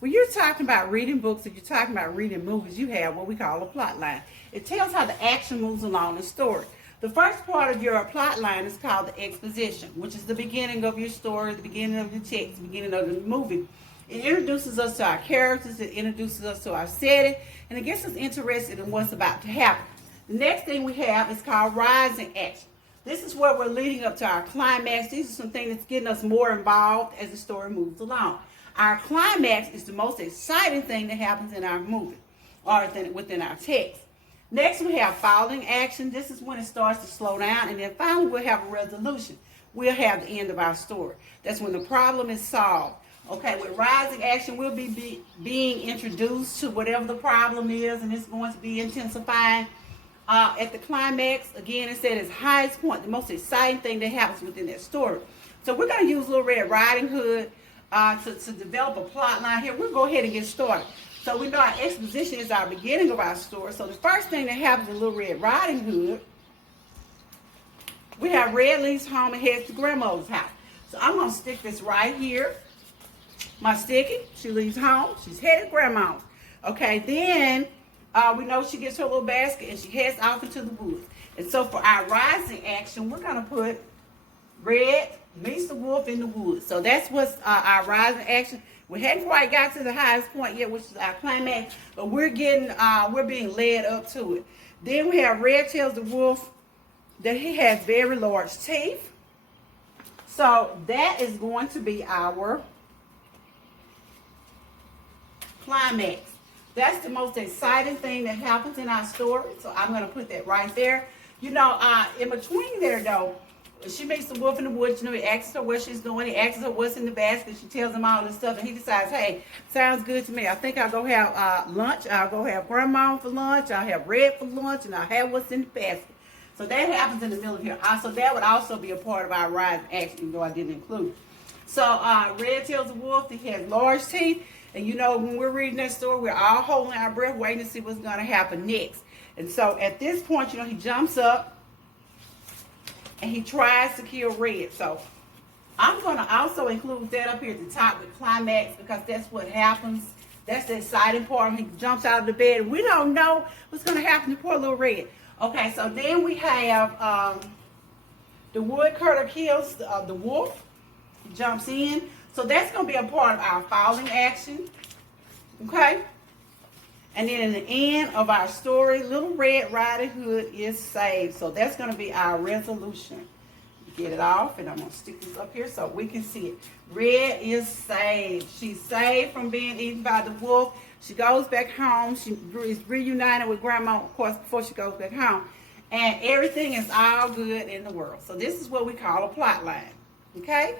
When you're talking about reading books, or you're talking about reading movies, you have what we call a plot line. It tells how the action moves along the story. The first part of your plot line is called the exposition, which is the beginning of your story, the beginning of your text, the beginning of the movie. It introduces us to our characters, it introduces us to our setting, and it gets us interested in what's about to happen. The next thing we have is called rising action. This is where we're leading up to our climax. These are some things that's getting us more involved as the story moves along. Our climax is the most exciting thing that happens in our movie or within our text. Next, we have falling action. This is when it starts to slow down. And then finally, we'll have a resolution. We'll have the end of our story. That's when the problem is solved. Okay, with rising action, we'll be being introduced to whatever the problem is, and it's going to be intensifying. At the climax, again, it said its highest point, the most exciting thing that happens within that story. So we're going to use Little Red Riding Hood to develop a plot line here. We'll go ahead and get started. So we know our exposition is our beginning of our story. So the first thing that happens in Little Red Riding Hood, we have Red leaves home and heads to grandmother's house. So I'm going to stick this right here. My sticky, she leaves home. She's headed to grandma's. Okay, then we know she gets her little basket and she heads off into the woods. And so for our rising action, we're going to put Red meets the wolf in the woods. So that's what's our rising action. We hadn't quite got to the highest point yet, which is our climax, but we're being led up to it. Then we have Red tells the wolf that he has very large teeth. So that is going to be our climax. That's the most exciting thing that happens in our story. So I'm going to put that right there. You know, in between there though, she meets the wolf in the woods. You know, he asks her where she's going. He asks her what's in the basket. She tells him all this stuff, and he decides, hey, sounds good to me. I think I'll go have lunch. I'll go have grandma for lunch. I'll have Red for lunch, and I'll have what's in the basket. So that happens in the middle of here. So that would also be a part of our rising action, even though I didn't include it. So Red tells the wolf that he has large teeth. And you know, when we're reading that story, we're all holding our breath, waiting to see what's going to happen next. And so at this point, you know, he jumps up and he tries to kill Red. So I'm going to also include that up here at the top with climax, because that's what happens. That's the exciting part. He jumps out of the bed. We don't know what's going to happen to poor little Red. Okay, so then we have the woodcutter kills the wolf. He jumps in. So that's going to be a part of our falling action. Okay? And then in the end of our story, Little Red Riding Hood is saved. So that's going to be our resolution. Get it off, and I'm going to stick this up here so we can see it. Red is saved. She's saved from being eaten by the wolf. She goes back home. She is reunited with grandma, of course, before she goes back home. And everything is all good in the world. So this is what we call a plot line. Okay?